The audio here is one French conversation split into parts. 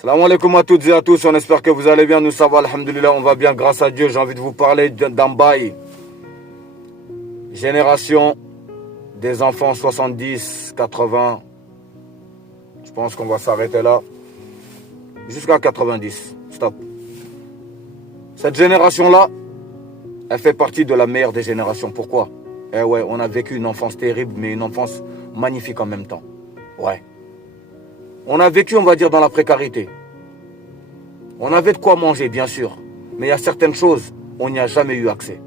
Salam alaikum à toutes et à tous, on espère que vous allez bien, nous ça va, alhamdoulilah, on va bien grâce à Dieu. J'ai envie de vous parler d'un bail. Génération des enfants 70, 80, je pense qu'on va s'arrêter là, jusqu'à 90, stop. Cette génération-là, elle fait partie de la meilleure des générations, pourquoi? Eh ouais, on a vécu une enfance terrible, mais une enfance magnifique en même temps, ouais. On a vécu, on va dire, dans la précarité. On avait de quoi manger, bien sûr. Mais il y a certaines choses, on n'y a jamais eu accès.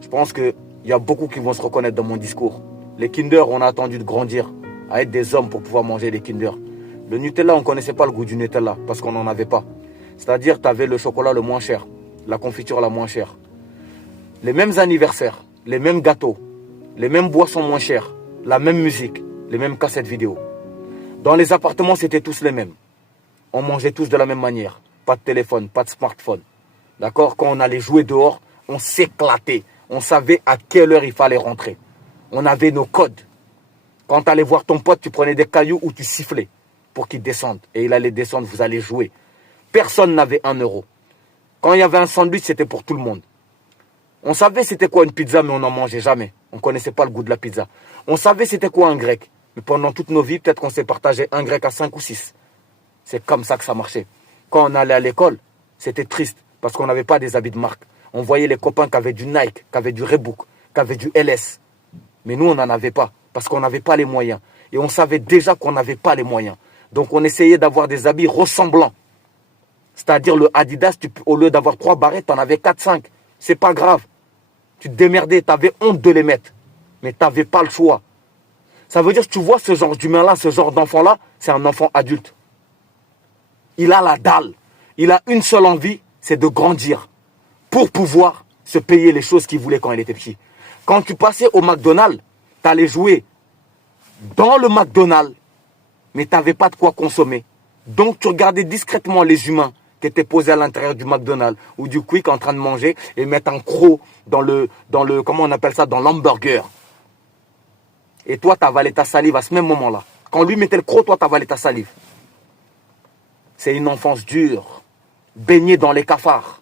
Je pense qu'il y a beaucoup qui vont se reconnaître dans mon discours. Les Kinder, on a attendu de grandir, à être des hommes pour pouvoir manger les Kinder. Le Nutella, on ne connaissait pas le goût du Nutella, parce qu'on n'en avait pas. C'est-à-dire, tu avais le chocolat le moins cher, la confiture la moins chère. Les mêmes anniversaires, les mêmes gâteaux, les mêmes boissons moins chères, la même musique, les mêmes cassettes vidéo. Dans les appartements, c'était tous les mêmes. On mangeait tous de la même manière. Pas de téléphone, pas de smartphone. D'accord? Quand on allait jouer dehors, on s'éclatait. On savait à quelle heure il fallait rentrer. On avait nos codes. Quand tu allais voir ton pote, tu prenais des cailloux ou tu sifflais pour qu'il descende. Et il allait descendre, vous allez jouer. Personne n'avait 1 euro. Quand il y avait un sandwich, c'était pour tout le monde. On savait c'était quoi une pizza, mais on n'en mangeait jamais. On ne connaissait pas le goût de la pizza. On savait c'était quoi un grec. Mais pendant toutes nos vies, peut-être qu'on s'est partagé un grec à 5 ou 6. C'est comme ça que ça marchait. Quand on allait à l'école, c'était triste parce qu'on n'avait pas des habits de marque. On voyait les copains qui avaient du Nike, qui avaient du Reebok, qui avaient du LS. Mais nous, on n'en avait pas parce qu'on n'avait pas les moyens. Et on savait déjà qu'on n'avait pas les moyens. Donc on essayait d'avoir des habits ressemblants. C'est-à-dire le Adidas, au lieu d'avoir 3 barrettes, tu en avais 4-5. C'est pas grave. Tu te démerdais, tu avais honte de les mettre. Mais tu n'avais pas le choix. Ça veut dire que tu vois ce genre d'humain-là, ce genre d'enfant-là, c'est un enfant adulte. Il a la dalle. Il a une seule envie, c'est de grandir pour pouvoir se payer les choses qu'il voulait quand il était petit. Quand tu passais au McDonald's, tu allais jouer dans le McDonald's, mais tu n'avais pas de quoi consommer. Donc tu regardais discrètement les humains qui étaient posés à l'intérieur du McDonald's ou du Quick en train de manger et mettre un croc dans le comment on appelle ça, dans l'hamburger. Et toi, tu avalais ta salive à ce même moment-là. Quand lui mettait le croc, toi, tu avalais ta salive. C'est une enfance dure, baignée dans les cafards.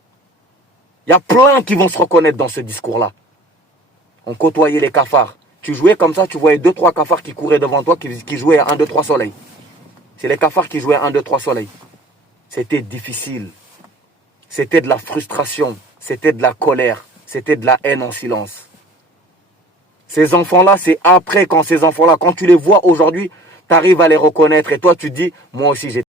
Il y a plein qui vont se reconnaître dans ce discours-là. On côtoyait les cafards. Tu jouais comme ça, tu voyais 2-3 cafards qui couraient devant toi, qui jouaient à 1-2-3 soleil. C'est les cafards qui jouaient à 1-2-3 soleil. C'était difficile. C'était de la frustration. C'était de la colère. C'était de la haine en silence. Ces enfants-là, c'est après, quand tu les vois aujourd'hui, tu arrives à les reconnaître. Et toi, tu te dis, moi aussi, j'ai